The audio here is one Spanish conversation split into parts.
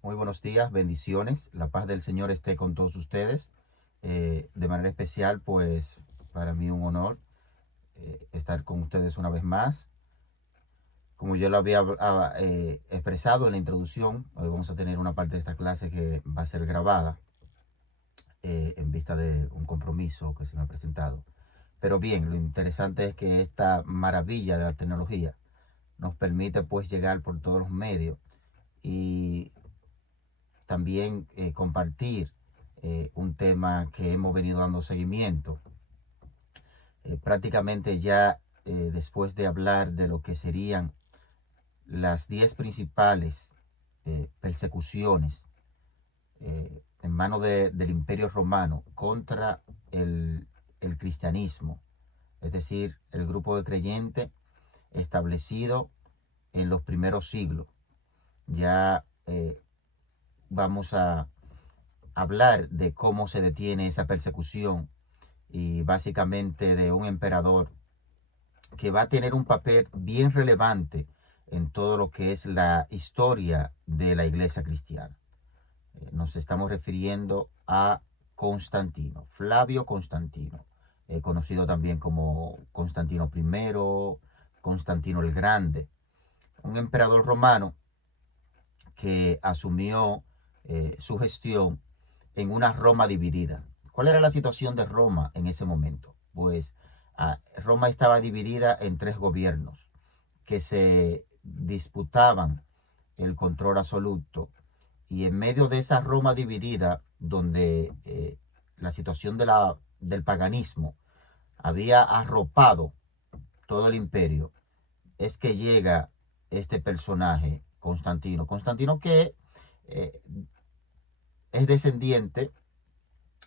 Muy buenos días, bendiciones. La paz del Señor esté con todos ustedes. De manera especial, pues para mí un honor estar con ustedes una vez más. Como yo lo había expresado en la introducción, hoy vamos a tener una parte de esta clase que va a ser grabada en vista de un compromiso que se me ha presentado. Pero bien, lo interesante es que esta maravilla de la tecnología nos permite pues llegar por todos los medios y también compartir un tema que hemos venido dando seguimiento. Prácticamente ya después de hablar de lo que serían las 10 principales persecuciones en manos del Imperio Romano contra el cristianismo, es decir, el grupo de creyentes establecido en los primeros siglos. Ya vamos a hablar de cómo se detiene esa persecución y básicamente de un emperador que va a tener un papel bien relevante en todo lo que es la historia de la iglesia cristiana. Nos estamos refiriendo a Constantino, Flavio Constantino, conocido también como Constantino I, Constantino el Grande, un emperador romano que asumió su gestión en una Roma dividida. ¿Cuál era la situación de Roma en ese momento? Pues Roma estaba dividida en tres gobiernos que se disputaban el control absoluto, y en medio de esa Roma dividida, donde la situación del paganismo había arropado todo el imperio, es que llega este personaje, Constantino. Constantino que eh, es descendiente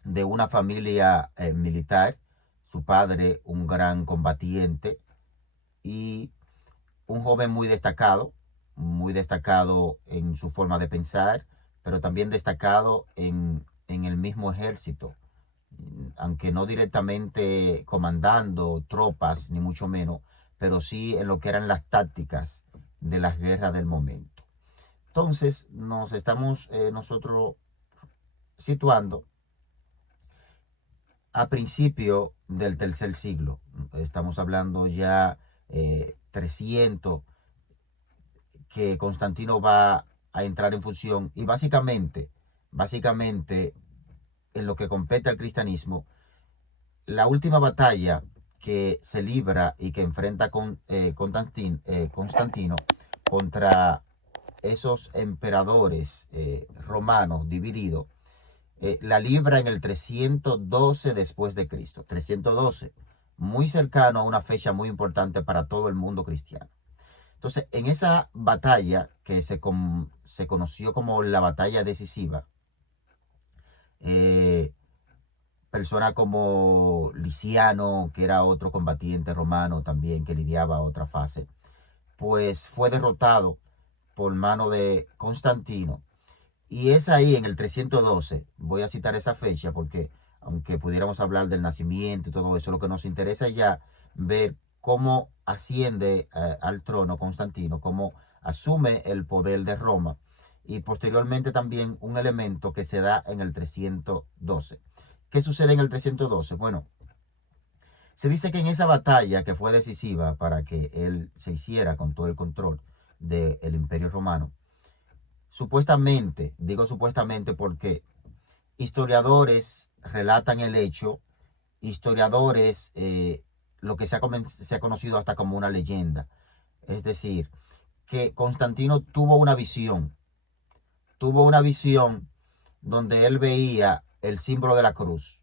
de una familia militar, su padre un gran combatiente y un joven muy destacado en su forma de pensar, pero también destacado en el mismo ejército, aunque no directamente comandando tropas, ni mucho menos, pero sí en lo que eran las tácticas de las guerras del momento. Entonces nos estamos nosotros situando a principio del tercer siglo. Estamos hablando ya 300, que Constantino va a entrar en función y básicamente en lo que compete al cristianismo, la última batalla que se libra y que enfrenta Constantino contra esos emperadores romanos divididos, la libra en el 312 después de Cristo. 312, muy cercano a una fecha muy importante para todo el mundo cristiano. Entonces, en esa batalla que se conoció como la batalla decisiva, eh, personas como Liciano, que era otro combatiente romano también que lidiaba otra fase, pues fue derrotado por mano de Constantino. Y es ahí en el 312, voy a citar esa fecha porque aunque pudiéramos hablar del nacimiento y todo eso, lo que nos interesa ya ver cómo asciende al trono Constantino, cómo asume el poder de Roma, y posteriormente también un elemento que se da en el 312. ¿Qué sucede en el 312? Bueno, se dice que en esa batalla que fue decisiva para que él se hiciera con todo el control del Imperio Romano, supuestamente, digo supuestamente porque historiadores relatan el hecho, historiadores lo que se ha conocido hasta como una leyenda. Es decir, que Constantino tuvo una visión donde él veía el símbolo de la cruz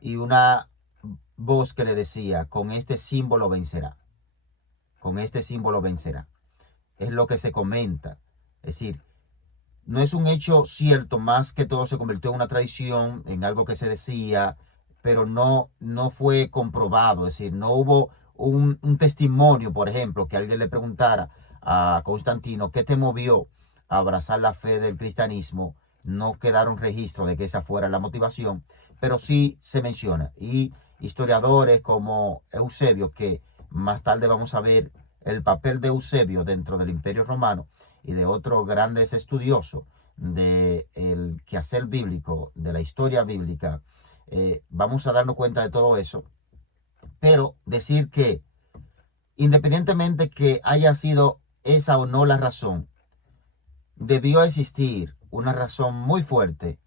y una voz que le decía, con este símbolo vencerá, con este símbolo vencerá. Es lo que se comenta. Es decir, no es un hecho cierto, más que todo se convirtió en una tradición, en algo que se decía, pero no fue comprobado. Es decir, no hubo un testimonio, por ejemplo, que alguien le preguntara a Constantino qué te movió a abrazar la fe del cristianismo. No quedaron registros de que esa fuera la motivación, pero sí se menciona. Y historiadores como Eusebio, que más tarde vamos a ver el papel de Eusebio dentro del Imperio Romano, y de otros grandes estudiosos del quehacer bíblico, de la historia bíblica, vamos a darnos cuenta de todo eso. Pero decir que independientemente que haya sido esa o no la razón, debió existir una razón muy fuerte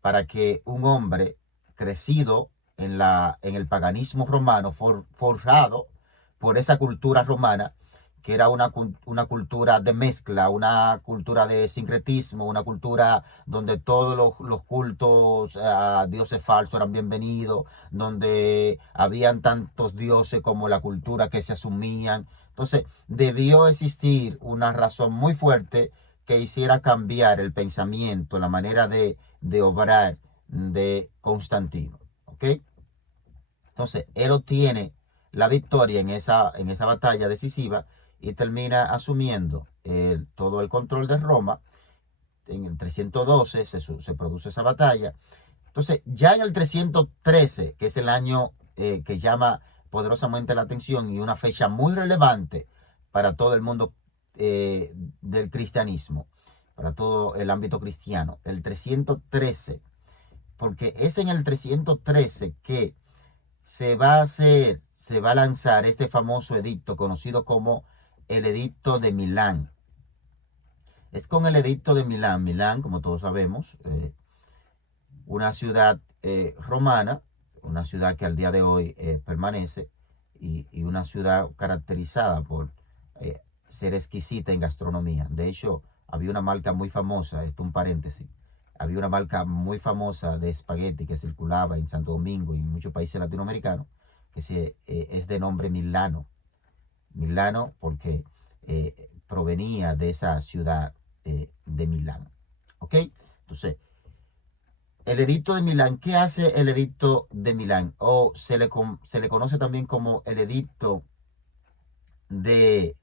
para que un hombre crecido en el paganismo romano, forjado por esa cultura romana, que era una cultura de mezcla, una cultura de sincretismo, una cultura donde todos los cultos a dioses falsos eran bienvenidos, donde habían tantos dioses como la cultura que se asumían. Entonces, debió existir una razón muy fuerte que hiciera cambiar el pensamiento, la manera de obrar de Constantino. ¿Ok? Entonces, él obtiene la victoria en esa batalla decisiva y termina asumiendo todo el control de Roma. En el 312 se produce esa batalla. Entonces, ya en el 313, que es el año que llama poderosamente la atención y una fecha muy relevante para todo el mundo del cristianismo, para todo el ámbito cristiano, el 313, porque es en el 313 que se va a lanzar este famoso edicto conocido como el Edicto de Milán. Es con el Edicto de Milán. Milán, como todos sabemos, una ciudad romana, una ciudad que al día de hoy permanece y una ciudad caracterizada por ser exquisita en gastronomía. De hecho, había una marca muy famosa, esto un paréntesis, había una marca muy famosa de espagueti que circulaba en Santo Domingo y en muchos países latinoamericanos, que es de nombre Milano. Milano porque provenía de esa ciudad de Milán. ¿Ok? Entonces, el edicto de Milán, ¿qué hace el edicto de Milán? O se le conoce también como el edicto de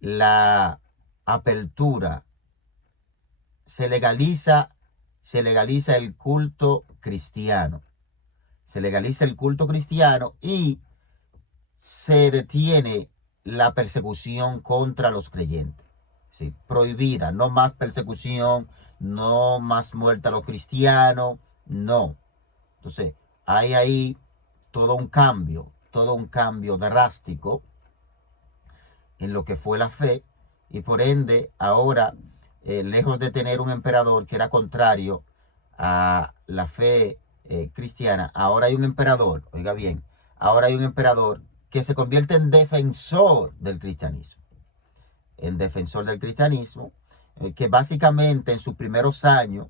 la apertura. Se legaliza el culto cristiano. Se legaliza el culto cristiano y se detiene la persecución contra los creyentes. ¿Sí? Prohibida, no más persecución, no más muerte a los cristianos, no. Entonces, hay ahí todo un cambio drástico en lo que fue la fe y por ende ahora, lejos de tener un emperador que era contrario a la fe cristiana, ahora hay un emperador, oiga bien, ahora hay un emperador que se convierte en defensor del cristianismo. El defensor del cristianismo, que básicamente en sus primeros años,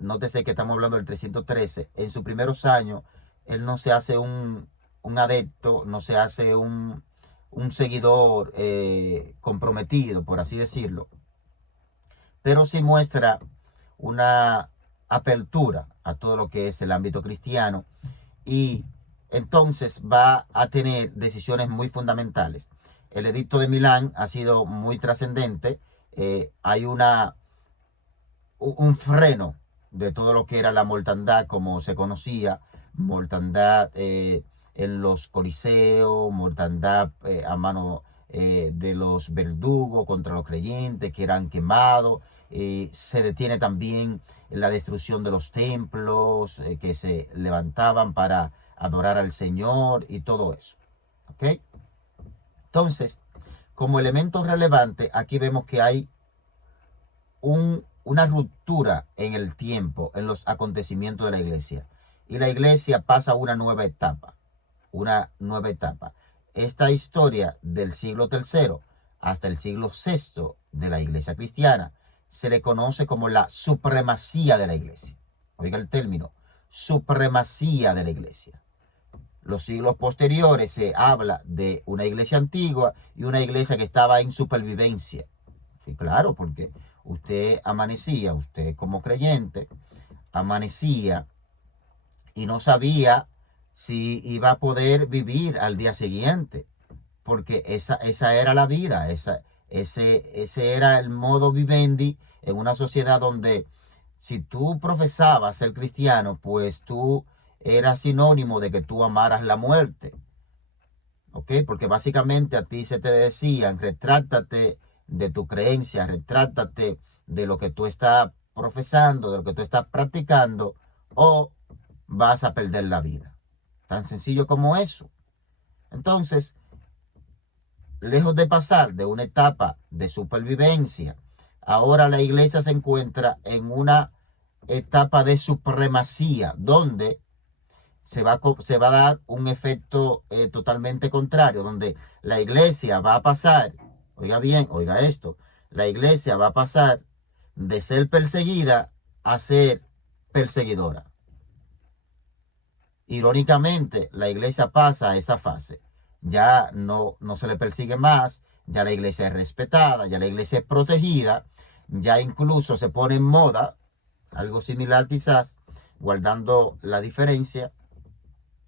nótese que estamos hablando del 313, en sus primeros años, él no se hace un adepto, no se hace un seguidor comprometido, por así decirlo, pero sí muestra una apertura a todo lo que es el ámbito cristiano y entonces va a tener decisiones muy fundamentales. El edicto de Milán ha sido muy trascendente. Hay un freno de todo lo que era la mortandad como se conocía, mortandad en los coliseos, mortandad a mano de los verdugos contra los creyentes que eran quemados. Se detiene también la destrucción de los templos que se levantaban para adorar al Señor y todo eso. ¿Ok? Entonces, como elemento relevante, aquí vemos que hay una ruptura en el tiempo, en los acontecimientos de la iglesia. Y la iglesia pasa a una nueva etapa. Una nueva etapa. Esta historia del siglo III hasta el siglo VI de la iglesia cristiana se le conoce como la supremacía de la iglesia. Oiga el término, supremacía de la iglesia. Los siglos posteriores se habla de una iglesia antigua y una iglesia que estaba en supervivencia. Sí, claro, porque usted como creyente, amanecía y no sabía si iba a poder vivir al día siguiente, porque esa era la vida, ese era el modo vivendi en una sociedad donde si tú profesabas ser cristiano, pues tú eras sinónimo de que tú amaras la muerte. ¿Ok? Porque básicamente a ti se te decían, retráctate de tu creencia, retráctate de lo que tú estás profesando, de lo que tú estás practicando, o vas a perder la vida. Tan sencillo como eso. Entonces, lejos de pasar de una etapa de supervivencia, ahora la iglesia se encuentra en una etapa de supremacía, donde se va a dar un efecto totalmente contrario, donde la iglesia va a pasar, oiga bien, oiga esto, la iglesia va a pasar de ser perseguida a ser perseguidora. Irónicamente, la iglesia pasa a esa fase. Ya no se le persigue más, ya la iglesia es respetada, ya la iglesia es protegida, ya incluso se pone en moda, algo similar quizás, guardando la diferencia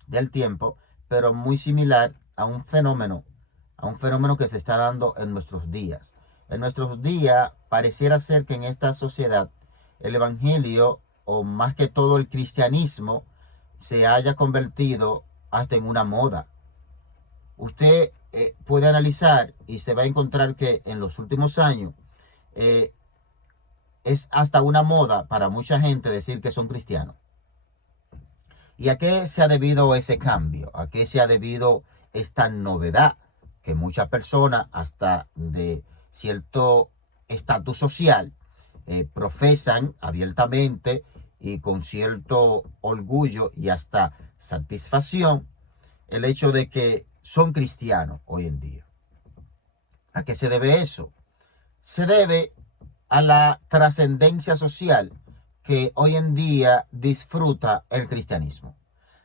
del tiempo, pero muy similar a un fenómeno que se está dando en nuestros días. En nuestros días pareciera ser que en esta sociedad el evangelio, o más que todo el cristianismo, se haya convertido hasta en una moda. Usted puede analizar y se va a encontrar que en los últimos años es hasta una moda para mucha gente decir que son cristianos. ¿Y a qué se ha debido ese cambio? ¿A qué se ha debido esta novedad? Que muchas personas, hasta de cierto estatus social, profesan abiertamente y con cierto orgullo y hasta satisfacción el hecho de que son cristianos hoy en día. ¿A qué se debe eso? Se debe a la trascendencia social que hoy en día disfruta el cristianismo.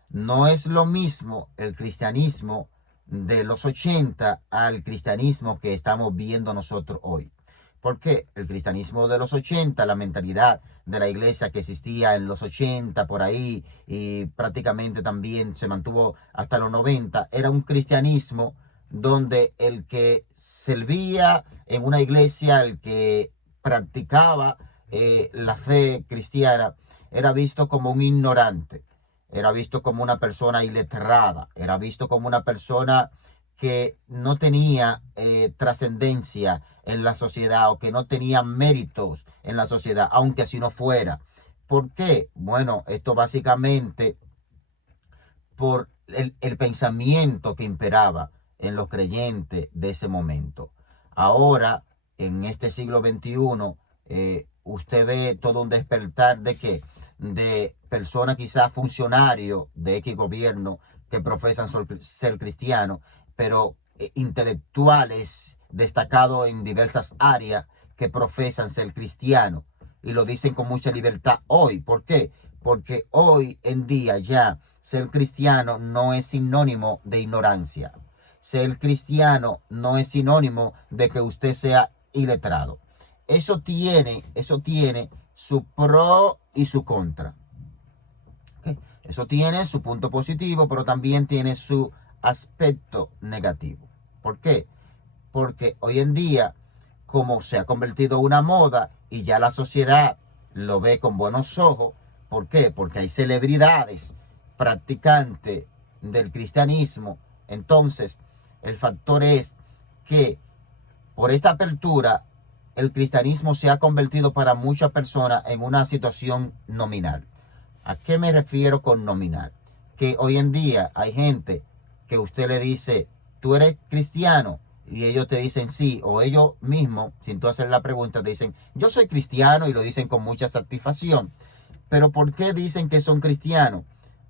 No es lo mismo el cristianismo de los 80 al cristianismo que estamos viendo nosotros hoy. Porque el cristianismo de los 80, la mentalidad de la iglesia que existía en los 80 por ahí y prácticamente también se mantuvo hasta los 90, era un cristianismo donde el que servía en una iglesia, el que practicaba la fe cristiana, era visto como un ignorante, era visto como una persona iletrada, era visto como una persona que no tenía trascendencia en la sociedad, o que no tenía méritos en la sociedad, aunque así no fuera. ¿Por qué? Bueno, esto básicamente por el pensamiento que imperaba en los creyentes de ese momento. Ahora, en este siglo XXI, usted ve todo un despertar de que de personas, quizás funcionarios de X gobierno, que profesan ser cristianos, pero intelectuales destacados en diversas áreas que profesan ser cristianos y lo dicen con mucha libertad hoy. ¿Por qué? Porque hoy en día ya ser cristiano no es sinónimo de ignorancia. Ser cristiano no es sinónimo de que usted sea iletrado. Eso tiene su pro y su contra. ¿Okay? Eso tiene su punto positivo, pero también tiene su aspecto negativo. ¿Por qué? Porque hoy en día, como se ha convertido en una moda y ya la sociedad lo ve con buenos ojos, ¿por qué? Porque hay celebridades practicantes del cristianismo. Entonces, el factor es que por esta apertura, el cristianismo se ha convertido para muchas personas en una situación nominal. ¿A qué me refiero con nominal? Que hoy en día hay gente que usted le dice, ¿tú eres cristiano? Y ellos te dicen sí, o ellos mismos, sin tú hacer la pregunta, te dicen, yo soy cristiano, y lo dicen con mucha satisfacción. Pero ¿por qué dicen que son cristianos?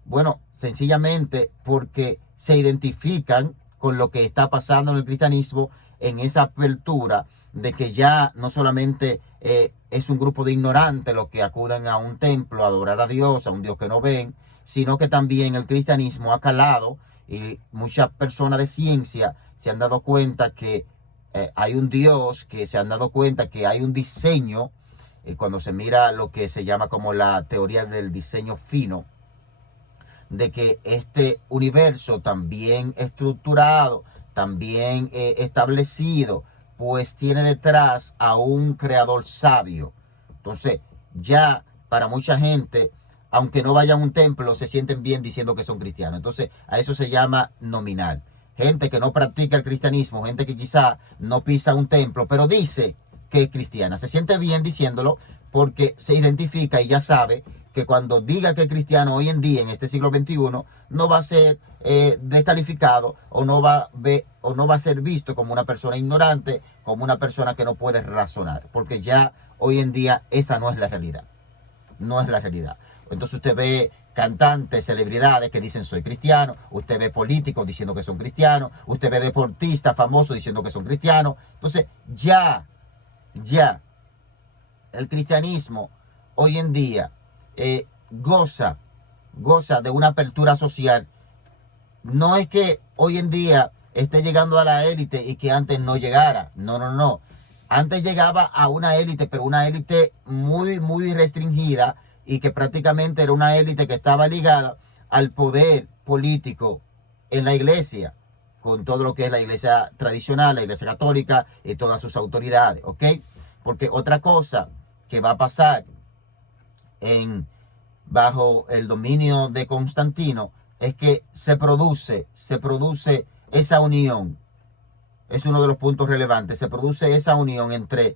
Bueno, sencillamente porque se identifican con lo que está pasando en el cristianismo, en esa apertura de que ya no solamente es un grupo de ignorantes los que acuden a un templo a adorar a Dios, a un Dios que no ven, sino que también el cristianismo ha calado y muchas personas de ciencia se han dado cuenta que hay un Dios, que se han dado cuenta que hay un diseño, cuando se mira lo que se llama como la teoría del diseño fino, de que este universo también estructurado, también establecido, pues tiene detrás a un creador sabio. Entonces, ya para mucha gente, aunque no vayan a un templo, se sienten bien diciendo que son cristianos. Entonces, a eso se llama nominal. gente que no practica el cristianismo, gente que quizá no pisa un templo, pero dice que es cristiana. Se siente bien diciéndolo porque se identifica y ya sabe que cuando diga que es cristiano hoy en día, en este siglo XXI, no va a ser descalificado o no va a ser visto como una persona ignorante, como una persona que no puede razonar, porque ya hoy en día esa no es la realidad. No es la realidad. Entonces usted ve cantantes, celebridades que dicen soy cristiano, usted ve políticos diciendo que son cristianos, usted ve deportistas famosos diciendo que son cristianos. Entonces ya el cristianismo hoy en día goza de una apertura social. No es que hoy en día esté llegando a la élite y que antes no llegara. No. Antes llegaba a una élite, pero una élite muy restringida y que prácticamente era una élite que estaba ligada al poder político en la iglesia, con todo lo que es la iglesia tradicional, la iglesia católica y todas sus autoridades, ¿ok? Porque otra cosa que va a pasar bajo el dominio de Constantino es que se produce esa unión. Es uno de los puntos relevantes. Se produce esa unión entre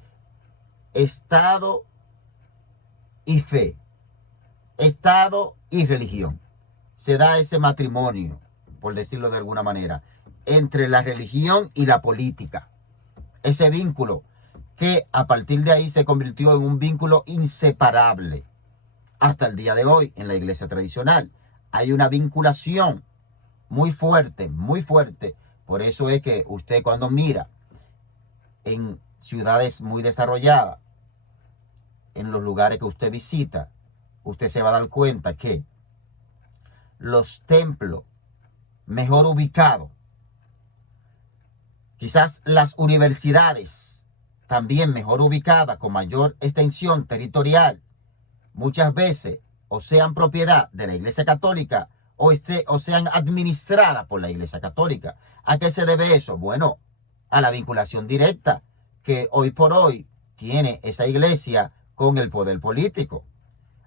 Estado y fe, Estado y religión. Se da ese matrimonio, por decirlo de alguna manera, entre la religión y la política. Ese vínculo que a partir de ahí se convirtió en un vínculo inseparable. Hasta el día de hoy, en la iglesia tradicional, hay una vinculación muy fuerte, muy fuerte. Por eso es que usted cuando mira en ciudades muy desarrolladas, en los lugares que usted visita, usted se va a dar cuenta que los templos mejor ubicados, quizás las universidades también mejor ubicadas, con mayor extensión territorial, muchas veces o sean propiedad de la Iglesia Católica o sean administradas por la Iglesia Católica. ¿A qué se debe eso? Bueno, a la vinculación directa que hoy por hoy tiene esa iglesia con el poder político.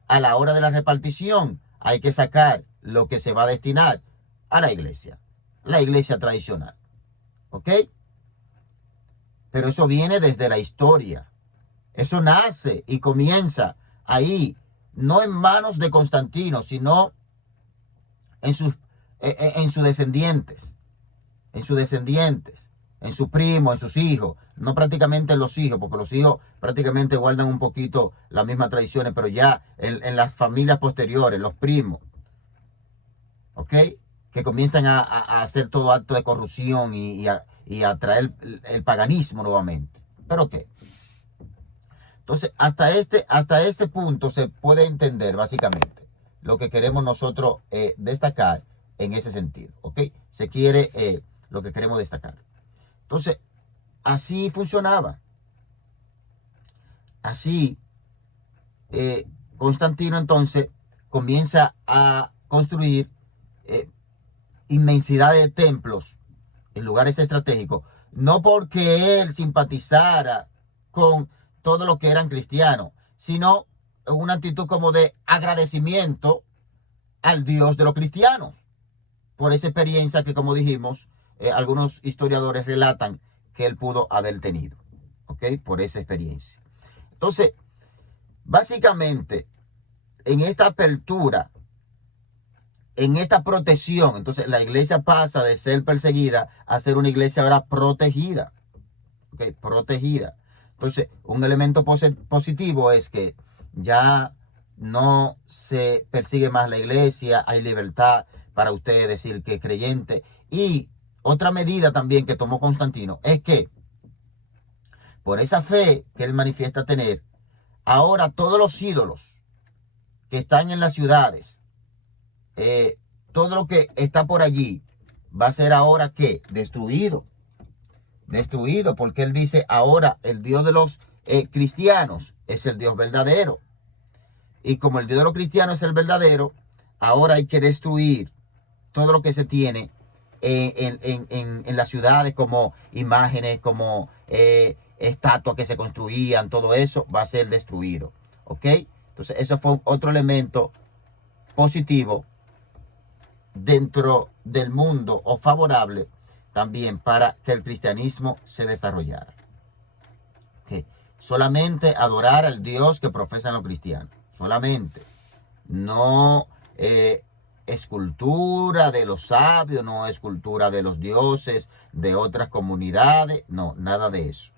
A la hora de la repartición hay que sacar lo que se va a destinar a la iglesia tradicional. ¿Ok? Pero eso viene desde la historia. Eso nace y comienza ahí, no en manos de Constantino, sino en sus descendientes, en su primo, en sus hijos, no prácticamente en los hijos, porque los hijos prácticamente guardan un poquito las mismas tradiciones, pero ya en las familias posteriores, los primos, ¿ok? Que comienzan a hacer todo acto de corrupción y a traer el paganismo nuevamente. ¿Pero qué? Entonces, hasta este punto se puede entender básicamente lo que queremos nosotros destacar en ese sentido, ¿ok? Se quiere lo que queremos destacar. Entonces, así funcionaba. Así, Constantino entonces comienza a construir inmensidad de templos en lugares estratégicos, no porque él simpatizara con todo lo que eran cristianos, sino en una actitud como de agradecimiento al Dios de los cristianos por esa experiencia que, como dijimos, algunos historiadores relatan que él pudo haber tenido, ¿ok? Por esa experiencia. Entonces, básicamente, en esta apertura, en esta protección, entonces la iglesia pasa de ser perseguida a ser una iglesia ahora protegida, ¿ok? Protegida. Entonces, un elemento positivo es que ya no se persigue más la iglesia, hay libertad para usted decir que es creyente. Y otra medida también que tomó Constantino es que por esa fe que él manifiesta tener, ahora todos los ídolos que están en las ciudades, todo lo que está por allí va a ser ahora ¿qué? Destruido, porque él dice ahora el Dios de los cristianos es el Dios verdadero. Y como el Dios de los cristianos es el verdadero, ahora hay que destruir todo lo que se tiene en las ciudades, como imágenes, como estatuas que se construían, todo eso va a ser destruido, ¿ok? Entonces eso fue otro elemento positivo dentro del mundo o favorable también para que el cristianismo se desarrollara. ¿Okay? Solamente adorar al Dios que profesan los cristianos. Solamente. No escultura de los sabios, no escultura de los dioses de otras comunidades. No, nada de eso.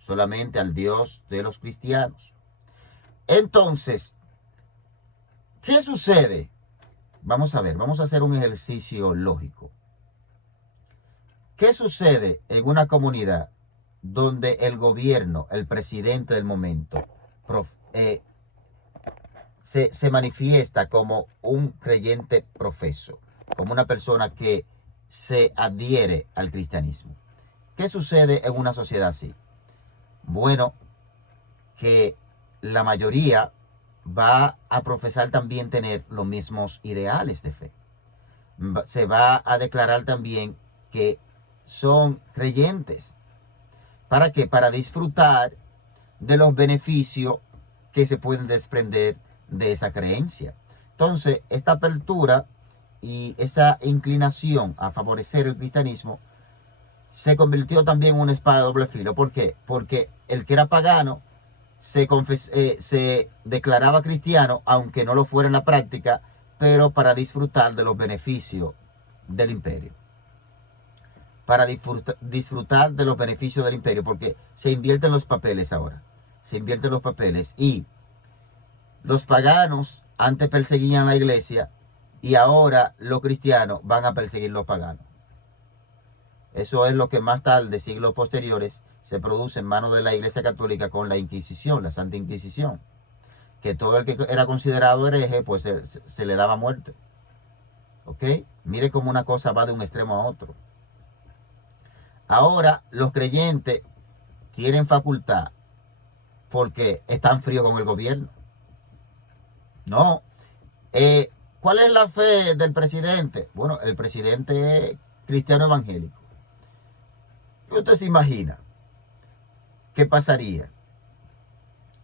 Solamente al Dios de los cristianos. Entonces, ¿qué sucede? Vamos a ver, vamos a hacer un ejercicio lógico. ¿Qué sucede en una comunidad donde el gobierno, el presidente del momento, se manifiesta como un creyente profeso, como una persona que se adhiere al cristianismo? ¿Qué sucede en una sociedad así? Bueno, que la mayoría va a profesar también tener los mismos ideales de fe. Se va a declarar también que son creyentes. ¿Para qué? Para disfrutar de los beneficios que se pueden desprender de esa creencia. Entonces, esta apertura y esa inclinación a favorecer el cristianismo se convirtió también en una espada de doble filo. ¿Por qué? Porque el que era pagano se declaraba cristiano, aunque no lo fuera en la práctica, pero para disfrutar de los beneficios del imperio. Para disfrutar de los beneficios del imperio, porque se invierten los papeles ahora. Se invierten los papeles y los paganos antes perseguían la iglesia y ahora los cristianos van a perseguir los paganos. Eso es lo que más tarde, siglos posteriores, se produce en manos de la Iglesia Católica con la Inquisición, la Santa Inquisición. Que todo el que era considerado hereje, pues se le daba muerte. ¿Ok? Mire cómo una cosa va de un extremo a otro. Ahora los creyentes tienen facultad porque están fríos con el gobierno. No. ¿Cuál es la fe del presidente? Bueno, el presidente es cristiano evangélico. ¿Qué usted se imagina? ¿Qué pasaría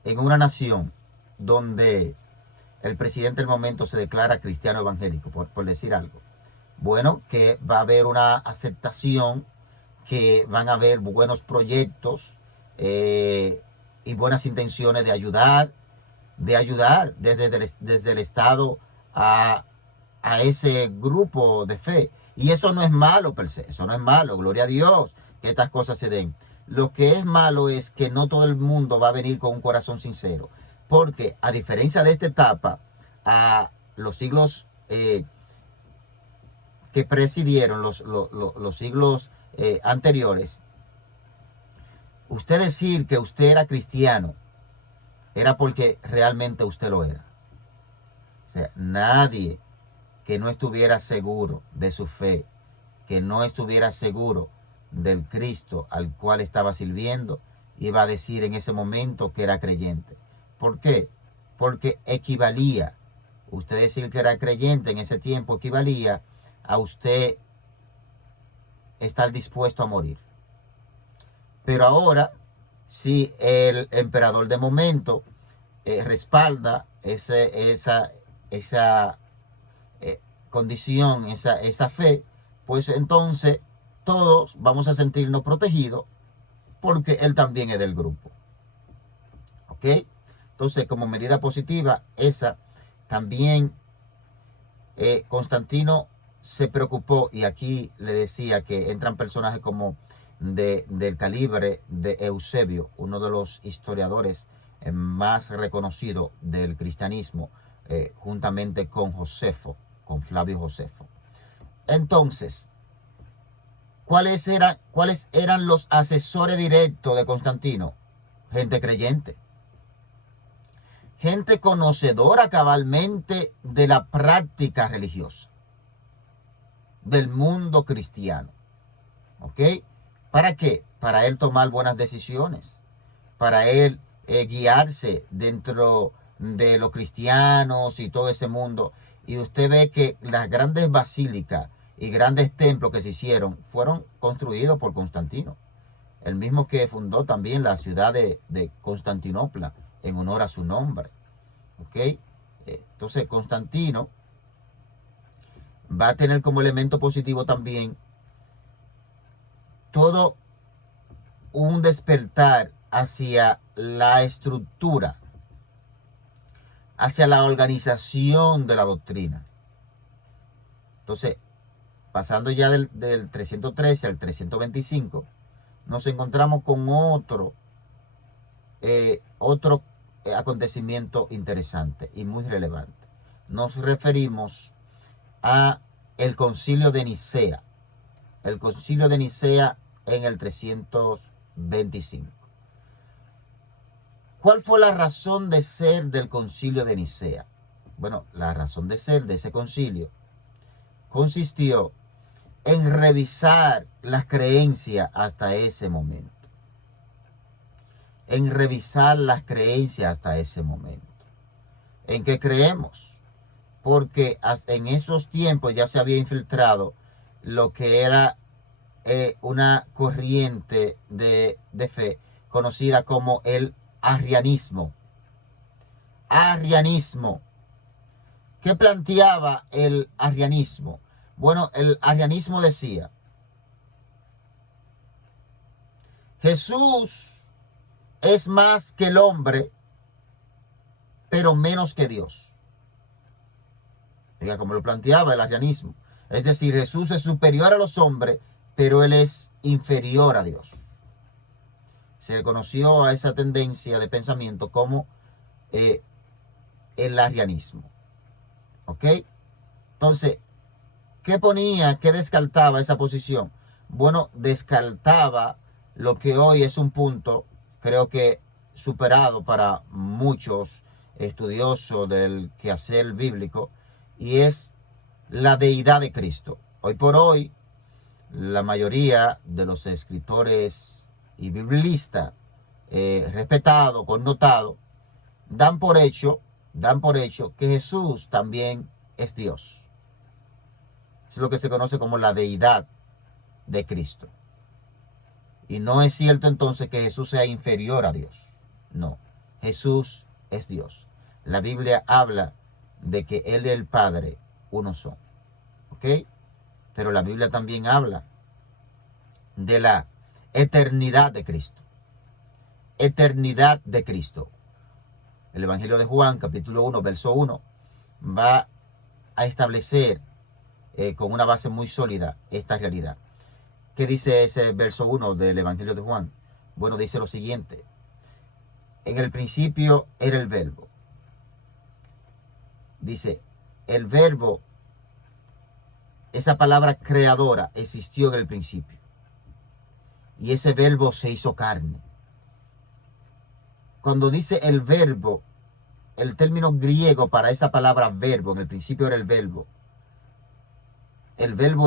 en una nación donde el presidente del momento se declara cristiano evangélico, por decir algo? Bueno, que va a haber una aceptación, que van a haber buenos proyectos y buenas intenciones de ayudar desde el Estado a ese grupo de fe. Y eso no es malo per se, eso no es malo, gloria a Dios que estas cosas se den. Lo que es malo es que no todo el mundo va a venir con un corazón sincero, porque a diferencia de esta etapa, a los siglos que presidieron, los siglos anteriores, usted decir que usted era cristiano era porque realmente usted lo era. O sea, nadie que no estuviera seguro de su fe, que no estuviera seguro del Cristo al cual estaba sirviendo, iba a decir en ese momento que era creyente. ¿Por qué? Porque equivalía, usted decir que era creyente en ese tiempo equivalía a usted estar dispuesto a morir. Pero ahora, si el emperador de momento respalda esa condición, esa fe, pues entonces todos vamos a sentirnos protegidos porque él también es del grupo. ¿Ok? Entonces, como medida positiva, esa también Constantino se preocupó, y aquí le decía que entran personajes como del calibre de Eusebio, uno de los historiadores más reconocidos del cristianismo, juntamente con Josefo, con Flavio Josefo. Entonces, ¿cuáles eran los asesores directos de Constantino? Gente creyente. Gente conocedora cabalmente de la práctica religiosa, del mundo cristiano. ¿Ok? ¿Para qué? Para él tomar buenas decisiones, para él guiarse dentro de los cristianos y todo ese mundo. Y usted ve que las grandes basílicas y grandes templos que se hicieron fueron construidos por Constantino, el mismo que fundó también la ciudad de Constantinopla en honor a su nombre. ¿Ok? Entonces Constantino va a tener como elemento positivo también todo un despertar hacia la estructura, hacia la organización de la doctrina. Entonces, pasando ya del 313 al 325, nos encontramos con otro acontecimiento interesante y muy relevante. Nos referimos a el Concilio de Nicea. El Concilio de Nicea en el 325. ¿Cuál fue la razón de ser del Concilio de Nicea? Bueno, la razón de ser de ese concilio consistió en revisar las creencias hasta ese momento. En revisar las creencias hasta ese momento. ¿En qué creemos? Porque en esos tiempos ya se había infiltrado lo que era una corriente de fe conocida como el arrianismo. Arrianismo. ¿Qué planteaba el arrianismo? Bueno, el arrianismo decía: Jesús es más que el hombre, pero menos que Dios. Diga, como lo planteaba el arrianismo. Es decir, Jesús es superior a los hombres, pero Él es inferior a Dios. Se le conoció a esa tendencia de pensamiento como el arrianismo. ¿Ok? Entonces, ¿qué ponía, qué descartaba esa posición? Bueno, descartaba lo que hoy es un punto, creo que superado para muchos estudiosos del quehacer bíblico, y es la deidad de Cristo. Hoy por hoy, la mayoría de los escritores y biblistas respetados, connotados, dan por hecho que Jesús también es Dios. Es lo que se conoce como la deidad de Cristo. Y no es cierto entonces que Jesús sea inferior a Dios. No, Jesús es Dios. La Biblia habla de que Él y el Padre uno son. ¿Ok? Pero la Biblia también habla de la eternidad de Cristo. Eternidad de Cristo. El Evangelio de Juan, capítulo 1, verso 1, va a establecer con una base muy sólida esta realidad. ¿Qué dice ese verso 1 del Evangelio de Juan? Bueno, dice lo siguiente: en el principio era el verbo. Dice, el verbo, esa palabra creadora, existió en el principio. Y ese verbo se hizo carne. Cuando dice el verbo, el término griego para esa palabra verbo, en el principio era el verbo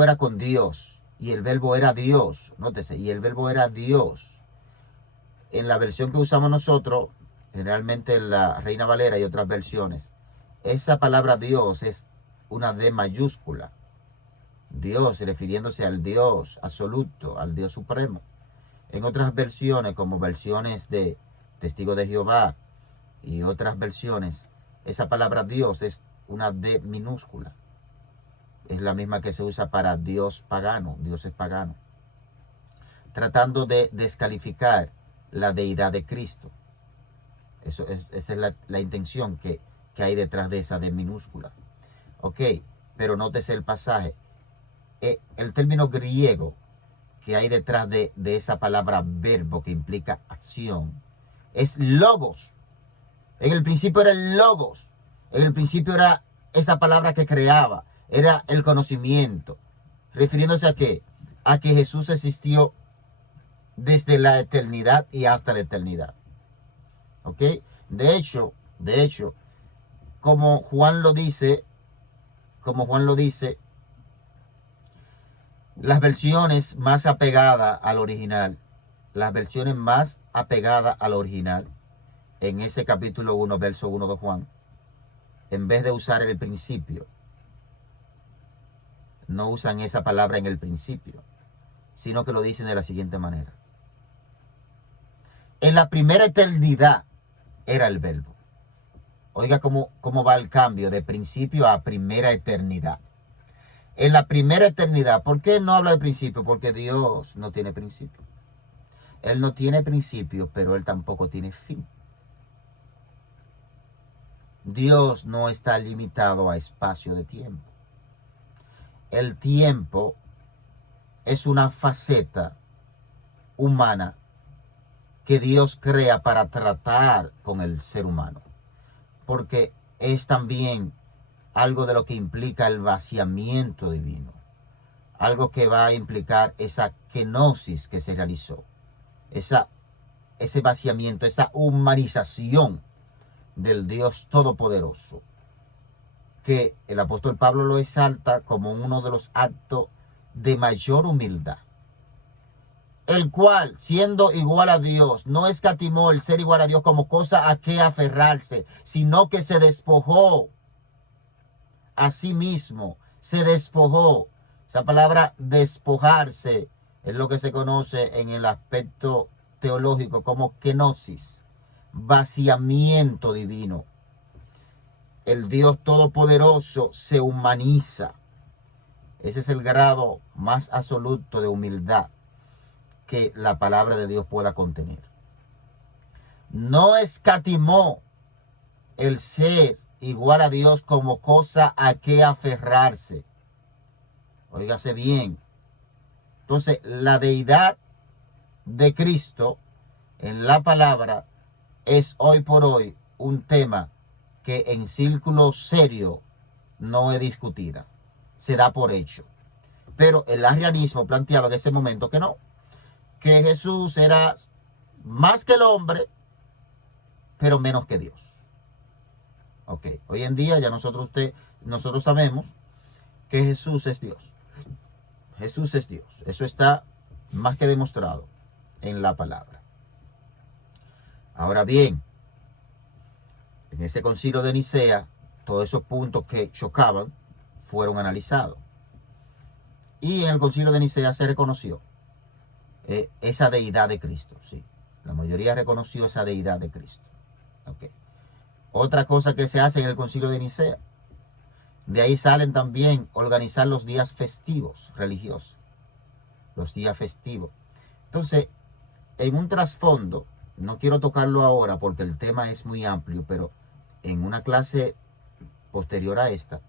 era con Dios, y el verbo era Dios, nótese, y el verbo era Dios. En la versión que usamos nosotros, generalmente la Reina Valera y otras versiones, esa palabra Dios es una D mayúscula. Dios, refiriéndose al Dios absoluto, al Dios supremo. En otras versiones, como versiones de Testigo de Jehová y otras versiones, esa palabra Dios es una D minúscula. Es la misma que se usa para Dios pagano, dioses paganos, tratando de descalificar la deidad de Cristo. Esa es la intención que hay detrás de esa D minúscula. Ok, pero nótese el pasaje. El término griego que hay detrás de esa palabra verbo, que implica acción, es logos. En el principio era el logos. En el principio era esa palabra que creaba. Era el conocimiento. ¿Refiriéndose a qué? A que Jesús existió desde la eternidad y hasta la eternidad. ¿Ok? De hecho, como Juan lo dice, las versiones más apegadas al original, en ese capítulo 1, verso 1 de Juan, en vez de usar el principio, no usan esa palabra en el principio, sino que lo dicen de la siguiente manera: en la primera eternidad era el verbo. Oiga cómo va el cambio de principio a primera eternidad. en la primera eternidad. ¿Por qué no habla de principio? Porque Dios no tiene principio. Él no tiene principio, pero Él tampoco tiene fin. Dios no está limitado a espacio de tiempo. El tiempo es una faceta humana que Dios crea para tratar con el ser humano, porque es también algo de lo que implica el vaciamiento divino, algo que va a implicar esa kenosis que se realizó, ese vaciamiento, esa humanización del Dios Todopoderoso, que el apóstol Pablo lo exalta como uno de los actos de mayor humildad, el cual, siendo igual a Dios, no escatimó el ser igual a Dios como cosa a que aferrarse, sino que se despojó a sí mismo, se despojó. Esa palabra despojarse es lo que se conoce en el aspecto teológico como kenosis, vaciamiento divino. El Dios Todopoderoso se humaniza. Ese es el grado más absoluto de humildad que la palabra de Dios pueda contener. No escatimó el ser igual a Dios como cosa a que aferrarse. Óigase bien. Entonces, la deidad de Cristo en la palabra es hoy por hoy un tema que en círculo serio no es discutida. Se da por hecho. Pero el arrianismo planteaba en ese momento que no, que Jesús era más que el hombre, pero menos que Dios. Ok, hoy en día ya nosotros sabemos que Jesús es Dios. Jesús es Dios. Eso está más que demostrado en la palabra. Ahora bien, en ese concilio de Nicea, todos esos puntos que chocaban fueron analizados. Y en el concilio de Nicea se reconoció esa deidad de Cristo. Sí, la mayoría reconoció esa deidad de Cristo. Okay. Otra cosa que se hace en el concilio de Nicea, de ahí salen también organizar los días festivos religiosos. Los días festivos. Entonces, en un trasfondo, no quiero tocarlo ahora porque el tema es muy amplio, pero en una clase posterior a esta,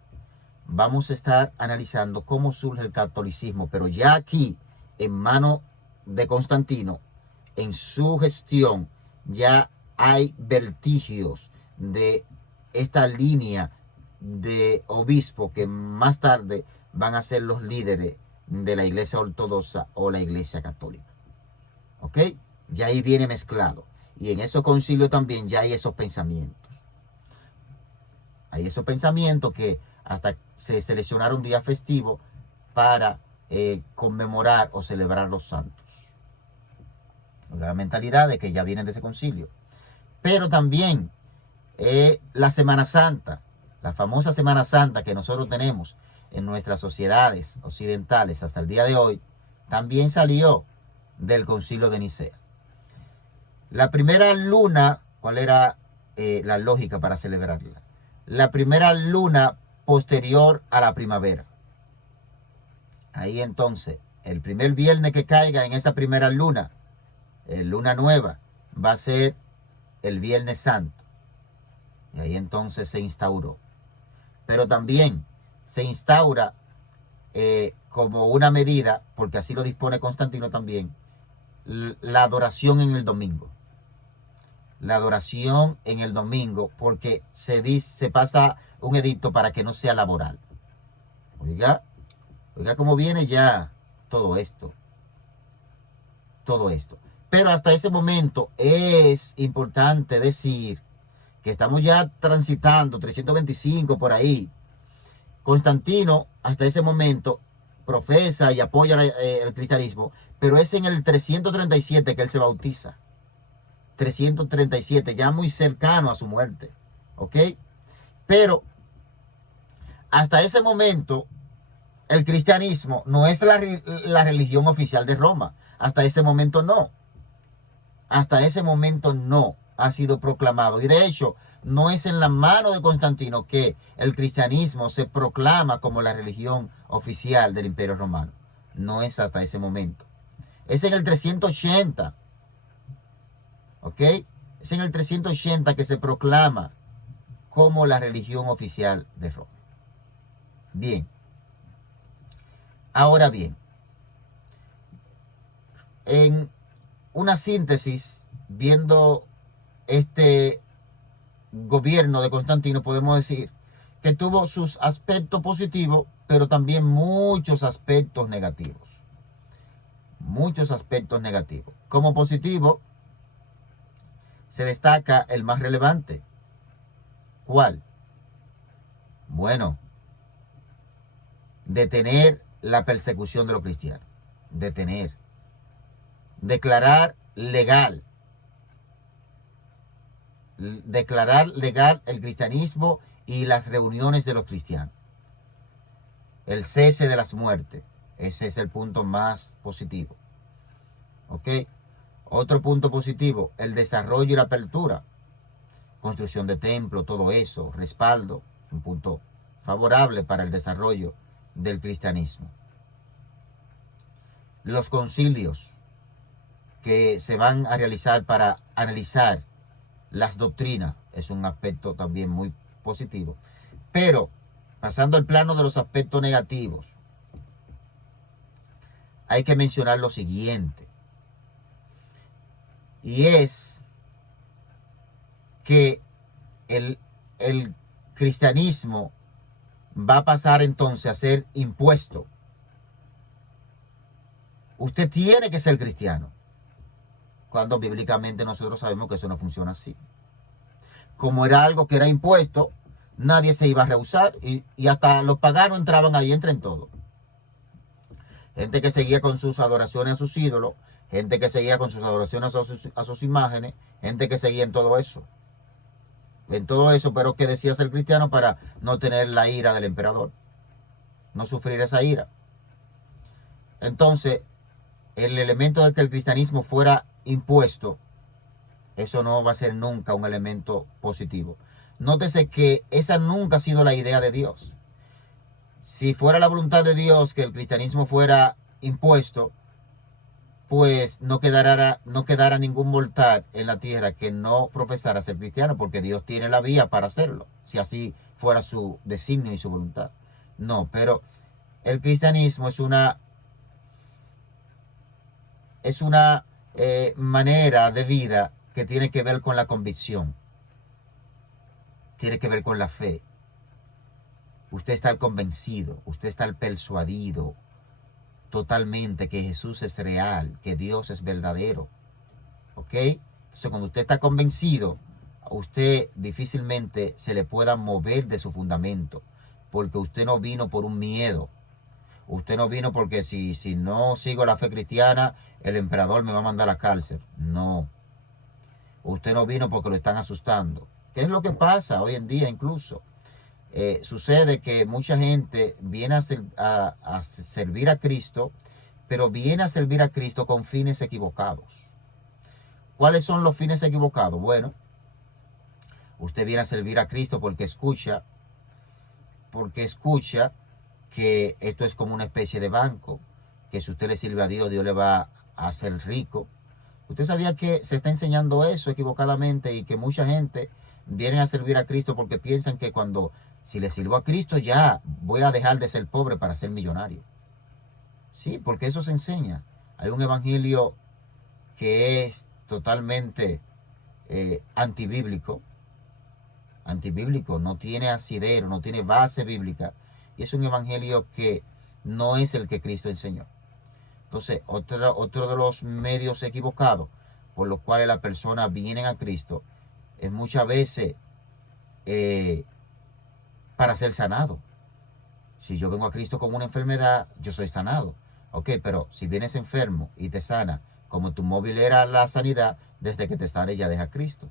vamos a estar analizando cómo surge el catolicismo, pero ya aquí, en mano de Constantino, en su gestión, ya hay vestigios de esta línea de obispo que más tarde van a ser los líderes de la iglesia ortodoxa o la iglesia católica. ¿Ok? Ya ahí viene mezclado. Y en esos concilios también ya hay esos pensamientos. Hay esos pensamientos que hasta se seleccionaron días festivos para conmemorar o celebrar los santos. La mentalidad de que ya vienen de ese concilio. Pero también la Semana Santa, la famosa Semana Santa que nosotros tenemos en nuestras sociedades occidentales hasta el día de hoy, también salió del concilio de Nicea. La primera luna, ¿cuál era la lógica para celebrarla? La primera luna posterior a la primavera. Ahí entonces, el primer viernes que caiga en esa primera luna, luna nueva, va a ser el Viernes Santo. Y ahí entonces se instauró. Pero también se instaura como una medida, porque así lo dispone Constantino también, la adoración en el domingo. La adoración en el domingo, porque se pasa un edicto para que no sea laboral. Oiga cómo viene ya todo esto. Todo esto. Pero hasta ese momento es importante decir que estamos ya transitando 325 por ahí. Constantino hasta ese momento profesa y apoya el cristianismo, pero es en el 337 que él se bautiza. 337, ya muy cercano a su muerte. ¿Ok? Pero hasta ese momento el cristianismo no es la religión oficial de Roma. Hasta ese momento no. Hasta ese momento no. ha sido proclamado. Y de hecho, no es en la mano de Constantino que el cristianismo se proclama como la religión oficial del Imperio Romano. No es hasta ese momento. Es en el 380. ¿Ok? Es en el 380 que se proclama como la religión oficial de Roma. Bien. Ahora bien, en una síntesis, viendo este gobierno de Constantino, podemos decir que tuvo sus aspectos positivos, pero también muchos aspectos negativos. Muchos aspectos negativos. Como positivo, se destaca el más relevante. ¿Cuál? Bueno, detener la persecución de los cristianos. Detener. Declarar legal el cristianismo y las reuniones de los cristianos. El cese de las muertes. Ese es el punto más positivo. ¿Ok? Otro punto positivo, el desarrollo y la apertura. Construcción de templos, todo eso, respaldo. Un punto favorable para el desarrollo del cristianismo. Los concilios que se van a realizar para analizar las doctrinas es un aspecto también muy positivo. Pero, pasando al plano de los aspectos negativos, hay que mencionar lo siguiente. Y es que el cristianismo va a pasar entonces a ser impuesto. Usted tiene que ser cristiano. Cuando bíblicamente nosotros sabemos que eso no funciona así. Como era algo que era impuesto, nadie se iba a rehusar y hasta los paganos entraban ahí, entren todo. Gente que seguía con sus adoraciones a sus ídolos, gente que seguía con sus adoraciones a sus imágenes, gente que seguía en todo eso. En todo eso, pero que decía ser cristiano para no tener la ira del emperador, no sufrir esa ira. Entonces, el elemento de que el cristianismo fuera impuesto, eso no va a ser nunca un elemento positivo. Nótese que esa nunca ha sido la idea de Dios. Si fuera la voluntad de Dios que el cristianismo fuera impuesto, pues no quedara ningún mortal en la tierra que no profesara ser cristiano, porque Dios tiene la vía para hacerlo, si así fuera su designio y su voluntad. No, pero el cristianismo es una manera de vida que tiene que ver con la convicción, tiene que ver con la fe. Usted está convencido, usted está persuadido totalmente que Jesús es real, que Dios es verdadero. ¿Ok? Entonces, cuando usted está convencido, a usted difícilmente se le pueda mover de su fundamento, porque usted no vino por un miedo. Usted no vino porque si no sigo la fe cristiana, el emperador me va a mandar a la cárcel. No. Usted no vino porque lo están asustando. ¿Qué es lo que pasa hoy en día incluso? Sucede que mucha gente viene a servir a Cristo, pero viene a servir a Cristo con fines equivocados. ¿Cuáles son los fines equivocados? Bueno, usted viene a servir a Cristo porque escucha que esto es como una especie de banco, que si usted le sirve a Dios, Dios le va a hacer rico. Usted sabía que se está enseñando eso equivocadamente y que mucha gente viene a servir a Cristo porque piensan que si le sirvo a Cristo ya voy a dejar de ser pobre para ser millonario. Sí, porque eso se enseña. Hay un evangelio que es totalmente antibíblico, no tiene asidero, no tiene base bíblica, y es un evangelio que no es el que Cristo enseñó. Entonces, otro de los medios equivocados por los cuales las personas vienen a Cristo es muchas veces para ser sanado. Si yo vengo a Cristo con una enfermedad, yo soy sanado. Ok, pero si vienes enfermo y te sana, como tu móvil era la sanidad, desde que te sane ya deja a Cristo.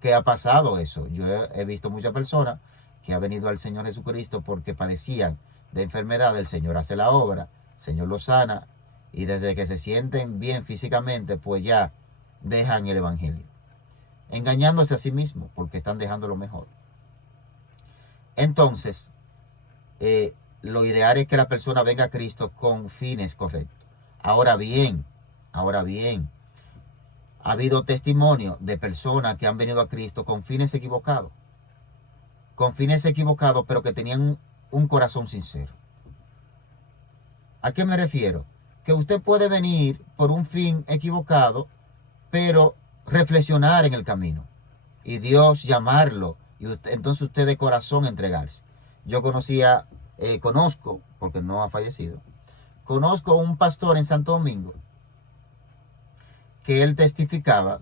¿Qué ha pasado eso? Yo he visto muchas personas que han venido al Señor Jesucristo porque padecían de enfermedad, el Señor hace la obra, el Señor los sana, y desde que se sienten bien físicamente, pues ya dejan el evangelio. engañándose a sí mismos porque están dejando lo mejor. Entonces, lo ideal es que la persona venga a Cristo con fines correctos. Ahora bien, ha habido testimonio de personas que han venido a Cristo con fines equivocados. Con fines equivocados, pero que tenían un corazón sincero. ¿A qué me refiero? Que usted puede venir por un fin equivocado, pero reflexionar en el camino. Y Dios llamarlo. Y entonces usted de corazón entregarse. Yo conozco, porque no ha fallecido, conozco un pastor en Santo Domingo que él testificaba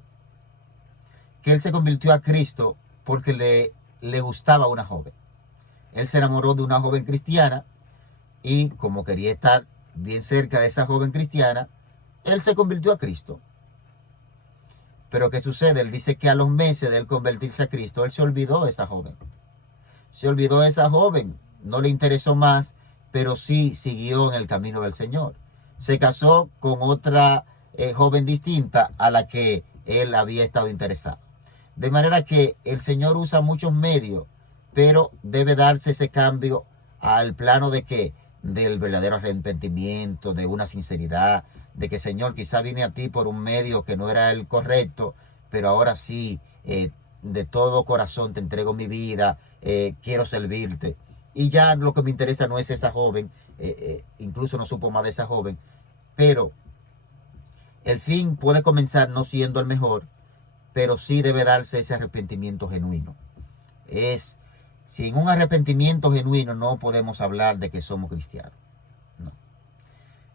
que él se convirtió a Cristo porque le gustaba una joven. Él se enamoró de una joven cristiana y como quería estar bien cerca de esa joven cristiana, él se convirtió a Cristo. Pero ¿qué sucede? Él dice que a los meses de él convertirse a Cristo, él se olvidó de esa joven. Se olvidó de esa joven, no le interesó más, pero sí siguió en el camino del Señor. Se casó con otra joven distinta a la que él había estado interesado. De manera que el Señor usa muchos medios, pero debe darse ese cambio al plano de que del verdadero arrepentimiento, de una sinceridad, de que Señor, quizá vine a ti por un medio que no era el correcto, pero ahora sí, de todo corazón te entrego mi vida, quiero servirte. Y ya lo que me interesa no es esa joven, incluso no supo más de esa joven, pero el fin puede comenzar no siendo el mejor, pero sí debe darse ese arrepentimiento genuino. Sin un arrepentimiento genuino no podemos hablar de que somos cristianos. No.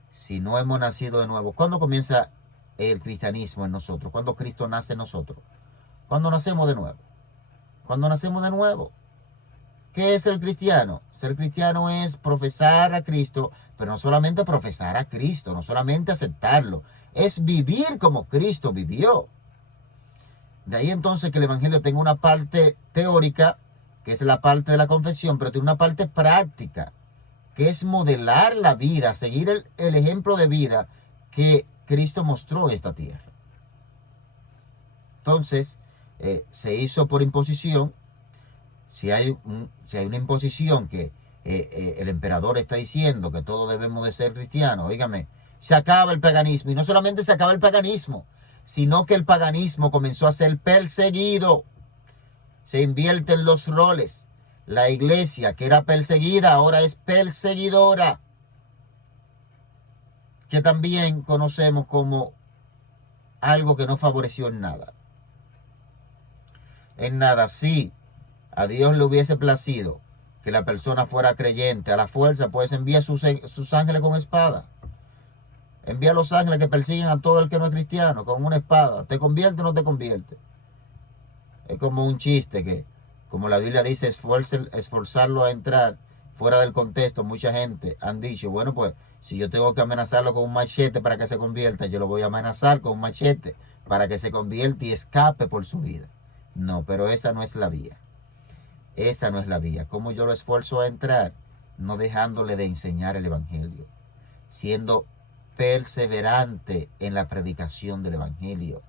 Si no hemos nacido de nuevo, ¿cuándo comienza el cristianismo en nosotros? ¿Cuándo Cristo nace en nosotros? Cuando nacemos de nuevo. Cuando nacemos de nuevo. ¿Qué es el cristiano? Ser cristiano es profesar a Cristo, pero no solamente profesar a Cristo, no solamente aceptarlo, es vivir como Cristo vivió. De ahí entonces que el evangelio tenga una parte teórica, que es la parte de la confesión, pero tiene una parte práctica, que es modelar la vida, seguir el ejemplo de vida que Cristo mostró en esta tierra. Entonces, se hizo por imposición. Si hay una imposición que el emperador está diciendo que todos debemos de ser cristianos, óigame, se acaba el paganismo. Y no solamente se acaba el paganismo, sino que el paganismo comenzó a ser perseguido. Se invierten los roles. La iglesia que era perseguida ahora es perseguidora. Que también conocemos como algo que no favoreció en nada. En nada, sí. A Dios le hubiese placido que la persona fuera creyente a la fuerza, pues envía sus ángeles con espada. Envía a los ángeles que persiguen a todo el que no es cristiano con una espada. ¿Te convierte o no te convierte? Es como un chiste que, como la Biblia dice, esforzarlo a entrar fuera del contexto. Mucha gente han dicho, bueno, pues si yo tengo que amenazarlo con un machete para que se convierta, yo lo voy a amenazar con un machete para que se convierta y escape por su vida. No, pero esa no es la vía. Esa no es la vía. ¿Cómo yo lo esfuerzo a entrar? No dejándole de enseñar el evangelio, siendo perseverante en la predicación del evangelio,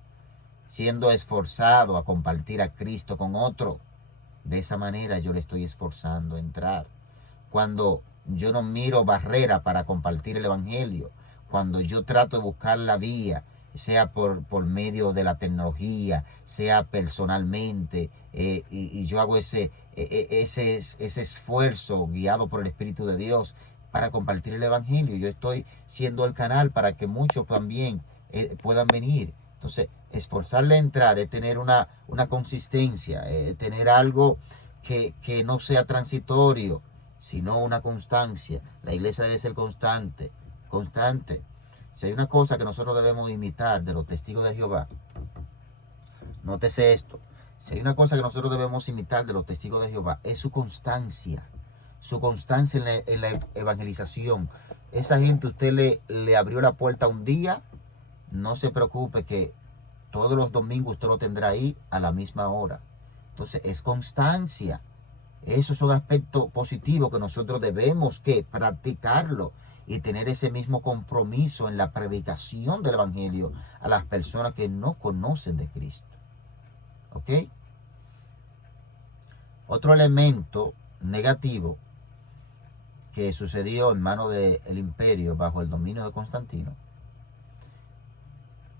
siendo esforzado a compartir a Cristo con otro. De esa manera yo le estoy esforzando a entrar. Cuando yo no miro barrera para compartir el evangelio, cuando yo trato de buscar la vía, sea por medio de la tecnología, sea personalmente, y yo hago ese esfuerzo guiado por el Espíritu de Dios para compartir el evangelio. Yo estoy siendo el canal para que muchos también puedan venir. Entonces, esforzarle a entrar es tener una consistencia, tener algo que no sea transitorio, sino una constancia. La iglesia debe ser constante. Si hay una cosa que nosotros debemos imitar de los testigos de Jehová, nótese esto. Si hay una cosa que nosotros debemos imitar de los testigos de Jehová, es su constancia en la evangelización. Esa gente, usted le abrió la puerta un día, no se preocupe que todos los domingos usted lo tendrá ahí a la misma hora. Entonces es constancia. Esos son aspectos positivos que nosotros debemos que practicarlo y tener ese mismo compromiso en la predicación del evangelio a las personas que no conocen de Cristo. ¿Ok? Otro elemento negativo que sucedió en manos del imperio bajo el dominio de Constantino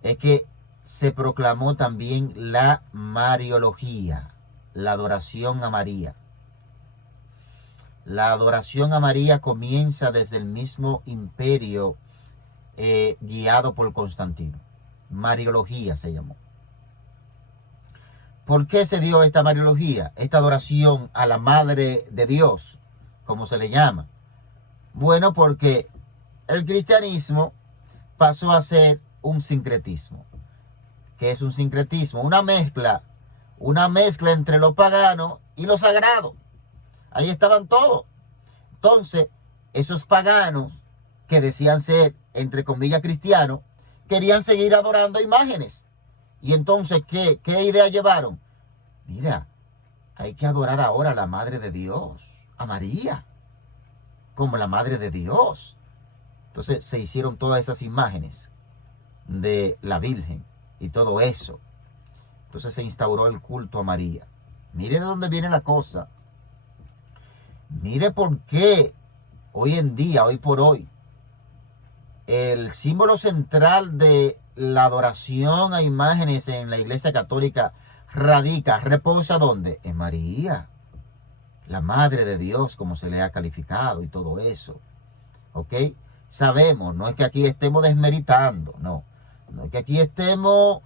es que se proclamó también la Mariología, la adoración a María. La adoración a María comienza desde el mismo imperio guiado por Constantino. Mariología se llamó. ¿Por qué se dio esta Mariología? Esta adoración a la Madre de Dios, como se le llama. Bueno, porque el cristianismo pasó a ser un sincretismo. ¿Qué es un sincretismo? Una mezcla entre lo pagano y lo sagrado. Ahí estaban todos. Entonces, esos paganos que decían ser, entre comillas, cristianos, querían seguir adorando imágenes. Y entonces, ¿qué idea llevaron? Mira, hay que adorar ahora a la Madre de Dios, a María, como la Madre de Dios. Entonces se hicieron todas esas imágenes de la Virgen y todo eso. Entonces se instauró el culto a María. Mire de dónde viene la cosa. Mire por qué hoy en día, hoy por hoy, el símbolo central de la adoración a imágenes en la Iglesia Católica reposa ¿dónde? En María, la Madre de Dios, como se le ha calificado y todo eso. ¿Ok? Sabemos, no es que aquí estemos desmeritando, no es que aquí estemos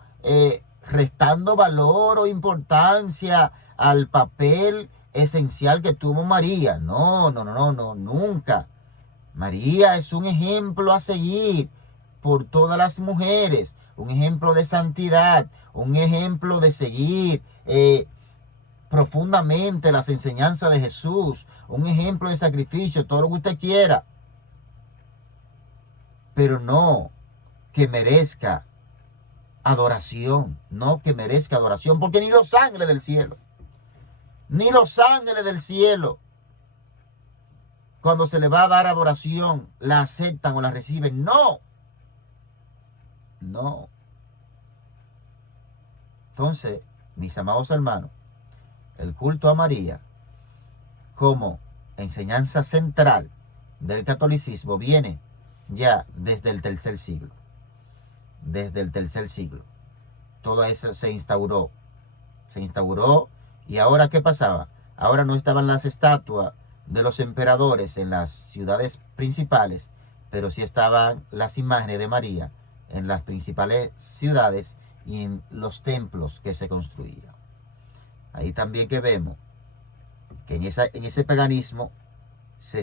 restando valor o importancia al papel esencial que tuvo María. No, nunca. María es un ejemplo a seguir por todas las mujeres, un ejemplo de santidad, un ejemplo de seguir profundamente las enseñanzas de Jesús, un ejemplo de sacrificio, todo lo que usted quiera, pero no que merezca adoración, porque ni los ángeles del cielo, cuando se le va a dar adoración, la aceptan o la reciben. No. Entonces, mis amados hermanos, el culto a María como enseñanza central del catolicismo viene ya desde el tercer siglo. Todo eso se instauró. Y ahora, ¿qué pasaba? Ahora no estaban las estatuas de los emperadores en las ciudades principales, pero sí estaban las imágenes de María en las principales ciudades y en los templos que se construían. Ahí también que vemos que en ese paganismo se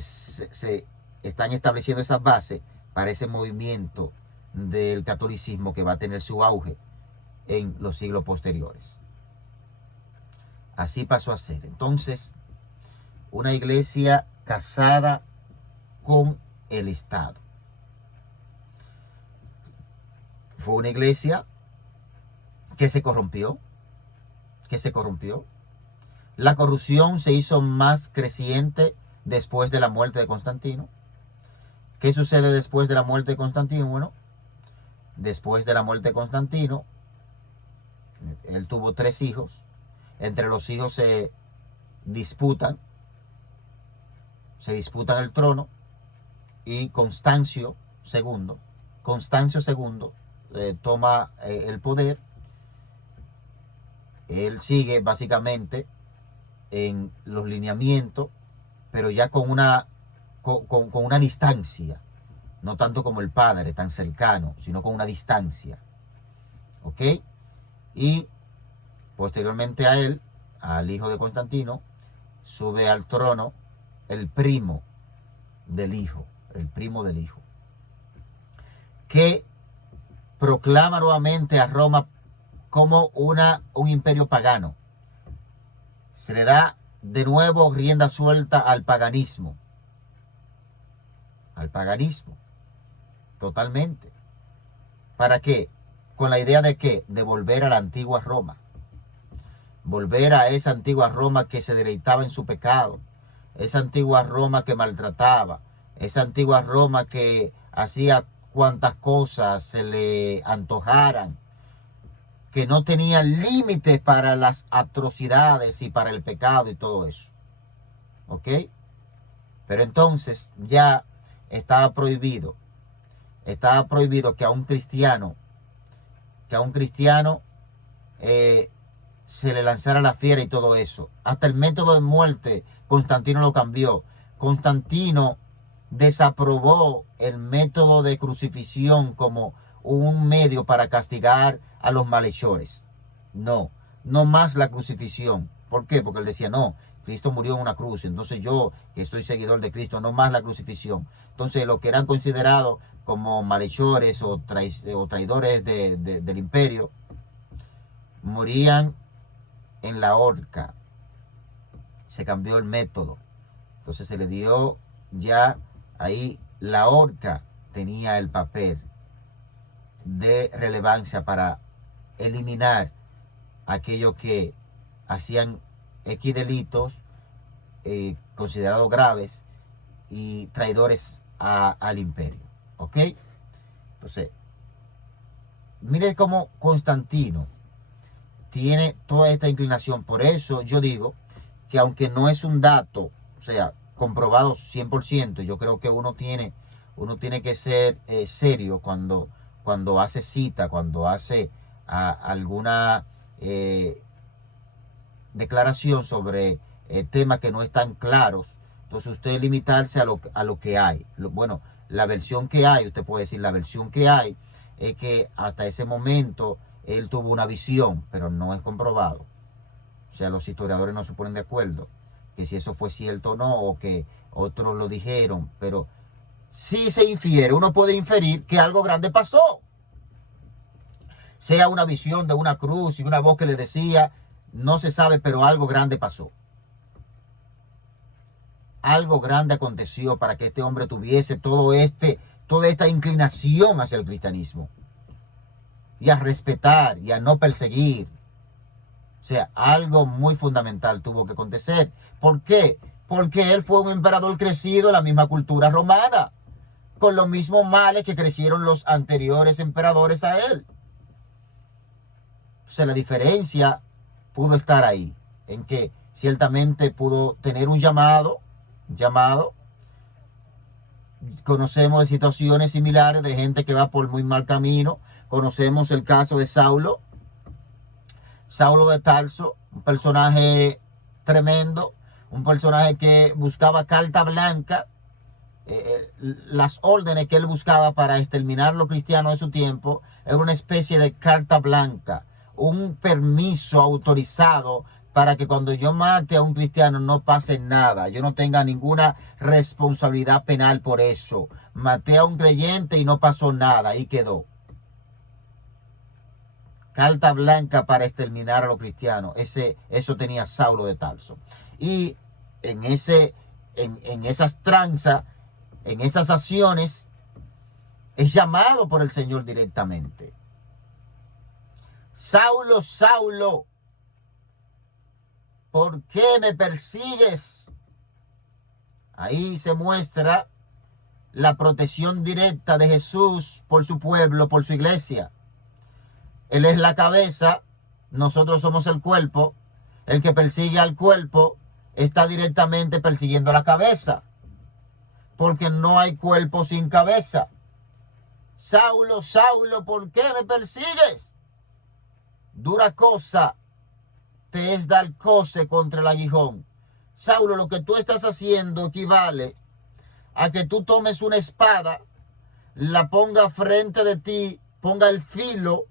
están estableciendo esas bases para ese movimiento del catolicismo que va a tener su auge en los siglos posteriores. Así pasó a ser. Entonces, una iglesia casada con el Estado. Fue una iglesia que se corrompió. La corrupción se hizo más creciente después de la muerte de Constantino. ¿Qué sucede después de la muerte de Constantino? Bueno, después de la muerte de Constantino, él tuvo 3 hijos. Entre los hijos se disputan el trono, y Constancio II toma el poder. Él sigue básicamente en los lineamientos, pero ya con una distancia, no tanto como el padre tan cercano, sino con una distancia. ¿Ok? Y posteriormente a él, al hijo de Constantino, sube al trono el primo del hijo, que proclama nuevamente a Roma como un imperio pagano. Se le da de nuevo rienda suelta al paganismo. Totalmente. ¿Para qué? Con la idea de ¿qué? De volver a la antigua Roma. Volver a esa antigua Roma que se deleitaba en su pecado. Esa antigua Roma que maltrataba. Esa antigua Roma que hacía cuantas cosas se le antojaran. que no tenía límites para las atrocidades y para el pecado y todo eso. ¿Ok? Pero entonces ya estaba prohibido que a un cristiano, se le lanzara la fiera y todo eso. Hasta el método de muerte, Constantino lo cambió. Constantino desaprobó el método de crucifixión como un medio para castigar a los malhechores. No, no más la crucifixión. ¿Por qué? Porque él decía, no, Cristo murió en una cruz, entonces yo, que soy seguidor de Cristo, no más la crucifixión. Entonces los que eran considerados como malhechores o traidores del imperio, morían en la horca. Se cambió el método. Entonces se le dio ya ahí, la horca tenía el papel de relevancia para eliminar aquellos que hacían X delitos considerados graves y traidores al imperio. ¿Ok? Entonces, mire cómo Constantino tiene toda esta inclinación. Por eso yo digo que aunque no es un dato, o sea, comprobado 100%, yo creo que uno tiene que ser serio cuando hace cita, cuando hace alguna declaración sobre temas que no están claros. Entonces usted limitarse a lo que hay. Bueno, la versión que hay, usted puede decir, la versión que hay es que hasta ese momento él tuvo una visión, pero no es comprobado. O sea, los historiadores no se ponen de acuerdo que si eso fue cierto o no, o que otros lo dijeron, pero sí se infiere, uno puede inferir que algo grande pasó. Sea una visión de una cruz y una voz que le decía, no se sabe, pero algo grande pasó. Algo grande aconteció para que este hombre tuviese toda esta inclinación hacia el cristianismo. Y a respetar y a no perseguir. O sea, algo muy fundamental tuvo que acontecer. ¿Por qué? Porque él fue un emperador crecido en la misma cultura romana, con los mismos males que crecieron los anteriores emperadores a él. O sea, la diferencia pudo estar ahí, en que ciertamente pudo tener un llamado. Conocemos de situaciones similares de gente que va por muy mal camino. Conocemos el caso de Saulo de Tarso, un personaje tremendo, un personaje que buscaba carta blanca, las órdenes que él buscaba para exterminar a los cristianos de su tiempo, era una especie de carta blanca, un permiso autorizado para que cuando yo mate a un cristiano no pase nada, yo no tenga ninguna responsabilidad penal por eso. Maté a un creyente y no pasó nada, ahí quedó. Carta blanca para exterminar a los cristianos. Eso tenía Saulo de Tarso. Y en esas tranzas, en esas acciones, es llamado por el Señor directamente. Saulo, Saulo, ¿por qué me persigues? Ahí se muestra la protección directa de Jesús por su pueblo, por su iglesia. Él es la cabeza, nosotros somos el cuerpo. El que persigue al cuerpo está directamente persiguiendo la cabeza, porque no hay cuerpo sin cabeza. Saulo, Saulo, ¿por qué me persigues? Dura cosa te es dar coce contra el aguijón. Saulo, lo que tú estás haciendo equivale a que tú tomes una espada, la ponga frente de ti, ponga el filo,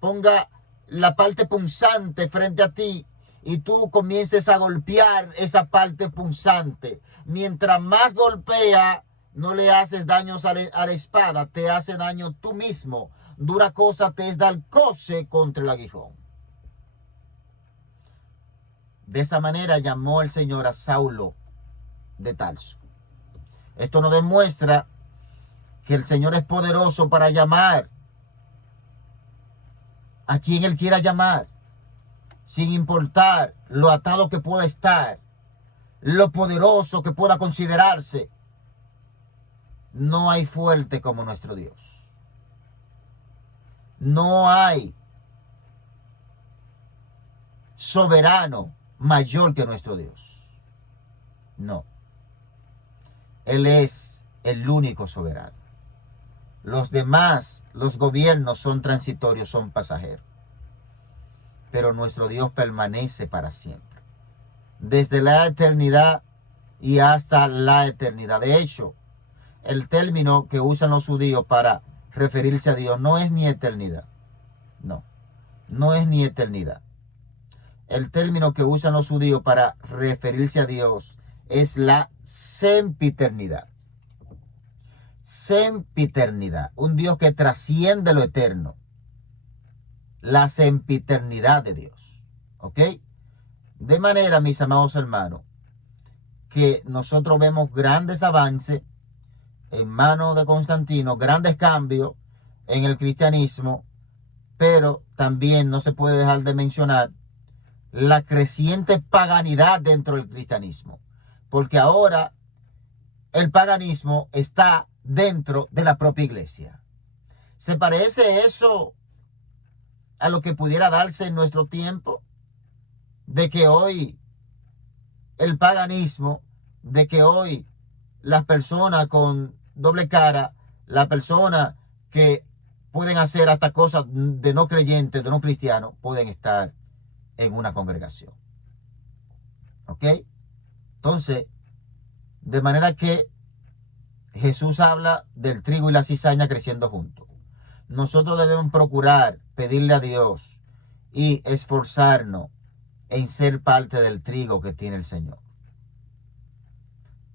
ponga la parte punzante frente a ti y tú comiences a golpear esa parte punzante. Mientras más golpea, no le haces daños a la espada, te hace daño tú mismo. Dura cosa te es dar coce contra el aguijón. De esa manera llamó el Señor a Saulo de Tarso. Esto nos demuestra que el Señor es poderoso para llamar a quien Él quiera llamar, sin importar lo atado que pueda estar, lo poderoso que pueda considerarse. No hay fuerte como nuestro Dios. No hay soberano mayor que nuestro Dios. No. Él es el único soberano. Los demás, los gobiernos son transitorios, son pasajeros. Pero nuestro Dios permanece para siempre. Desde la eternidad y hasta la eternidad. De hecho, el término que usan los judíos para referirse a Dios no es ni eternidad. No, no es ni eternidad. El término que usan los judíos para referirse a Dios es la sempiternidad. Sempiternidad, un Dios que trasciende lo eterno. La sempiternidad de Dios. ¿Ok? De manera, mis amados hermanos, que nosotros vemos grandes avances en manos de Constantino, grandes cambios en el cristianismo, pero también no se puede dejar de mencionar la creciente paganidad dentro del cristianismo, porque ahora el paganismo está dentro de la propia iglesia. ¿Se parece eso a lo que pudiera darse en nuestro tiempo? De que hoy el paganismo, de que hoy las personas con doble cara, las personas que pueden hacer hasta cosas de no creyentes, de no cristianos, pueden estar en una congregación. ¿Ok? Entonces, de manera que Jesús habla del trigo y la cizaña creciendo juntos. Nosotros debemos procurar pedirle a Dios y esforzarnos en ser parte del trigo que tiene el Señor.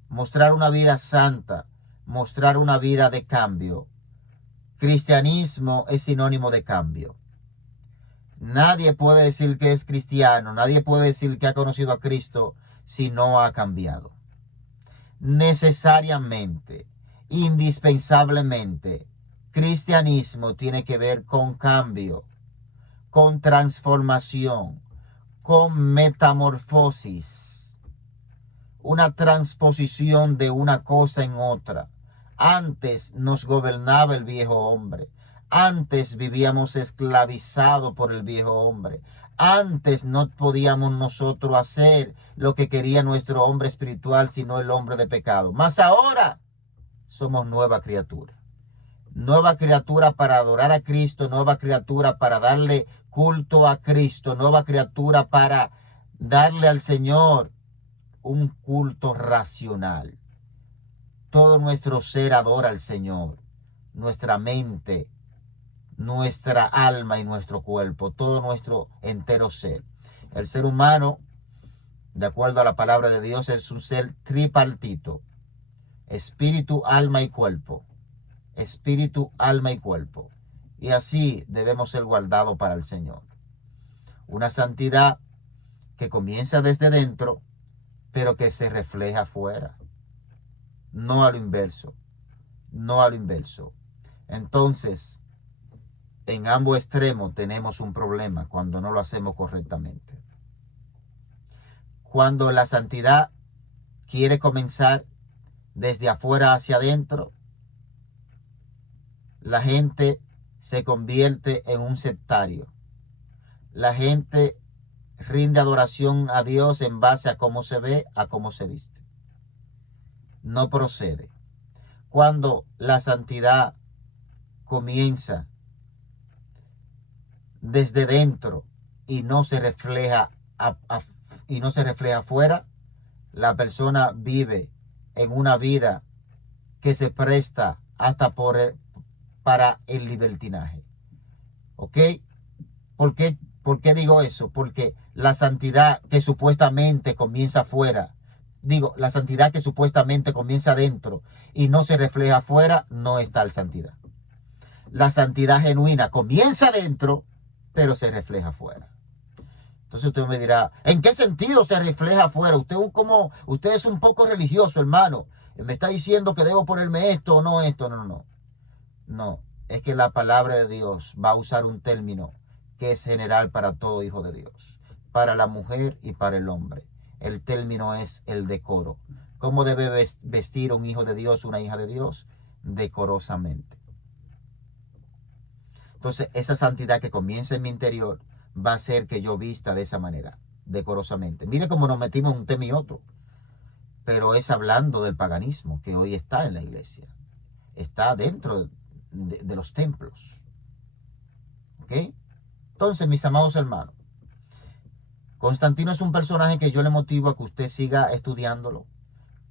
Mostrar una vida santa, mostrar una vida de cambio. Cristianismo es sinónimo de cambio. Nadie puede decir que es cristiano, nadie puede decir que ha conocido a Cristo si no ha cambiado. Necesariamente, indispensablemente, cristianismo tiene que ver con cambio, con transformación, con metamorfosis, una transposición de una cosa en otra. Antes nos gobernaba el viejo hombre. Antes vivíamos esclavizados por el viejo hombre. Antes no podíamos nosotros hacer lo que quería nuestro hombre espiritual, sino el hombre de pecado. Mas ahora somos nueva criatura. Nueva criatura para adorar a Cristo, nueva criatura para darle culto a Cristo, nueva criatura para darle al Señor un culto racional. Todo nuestro ser adora al Señor, nuestra mente, nuestra alma y nuestro cuerpo, todo nuestro entero ser. El ser humano, de acuerdo a la palabra de Dios, es un ser tripartito: espíritu, alma y cuerpo. Espíritu, alma y cuerpo. Y así debemos ser guardados para el Señor. Una santidad que comienza desde dentro, pero que se refleja afuera. No a lo inverso. No a lo inverso. Entonces, en ambos extremos tenemos un problema cuando no lo hacemos correctamente. Cuando la santidad quiere comenzar desde afuera hacia adentro, la gente se convierte en un sectario. La gente rinde adoración a Dios en base a cómo se ve, a cómo se viste. No procede. Cuando la santidad comienza desde dentro y no se refleja afuera, la persona vive en una vida que se presta hasta para el libertinaje. ¿Ok? ¿Por qué digo eso? Porque la santidad que supuestamente comienza afuera, la santidad que supuestamente comienza adentro y no se refleja afuera, no es tal santidad. La santidad genuina comienza adentro, pero se refleja afuera. Entonces usted me dirá, ¿en qué sentido se refleja afuera? Usted es un poco religioso, hermano. Me está diciendo que debo ponerme esto o no esto. No. No, es que la palabra de Dios va a usar un término que es general para todo hijo de Dios, para la mujer y para el hombre. El término es el decoro. ¿Cómo debe vestir un hijo de Dios, una hija de Dios? Decorosamente. Entonces, esa santidad que comienza en mi interior va a hacer que yo vista de esa manera, decorosamente. Mire cómo nos metimos en un tema y otro, pero es hablando del paganismo que hoy está en la iglesia, está dentro de los templos. ¿Ok? Entonces, mis amados hermanos, Constantino es un personaje que yo le motivo a que usted siga estudiándolo,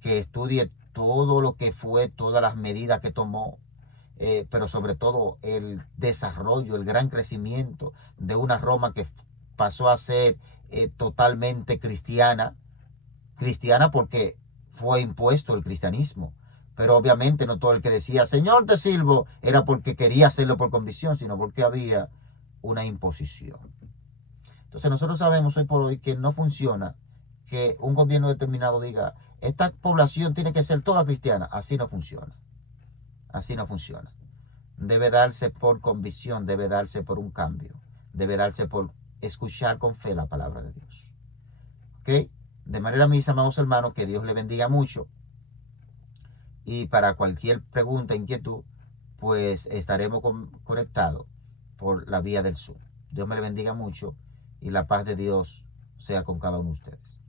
que estudie todo lo que fue, todas las medidas que tomó, pero sobre todo el desarrollo, el gran crecimiento de una Roma que pasó a ser totalmente cristiana porque fue impuesto el cristianismo. Pero obviamente no todo el que decía, Señor te sirvo, era porque quería hacerlo por convicción, sino porque había una imposición. Entonces nosotros sabemos hoy por hoy que no funciona que un gobierno determinado diga, esta población tiene que ser toda cristiana. Así no funciona. Así no funciona. Debe darse por convicción, debe darse por un cambio, debe darse por escuchar con fe la palabra de Dios. ¿Ok? De manera, mis amados hermanos, que Dios le bendiga mucho. Y para cualquier pregunta, inquietud, pues estaremos conectados por la vía del Zoom. Dios me le bendiga mucho y la paz de Dios sea con cada uno de ustedes.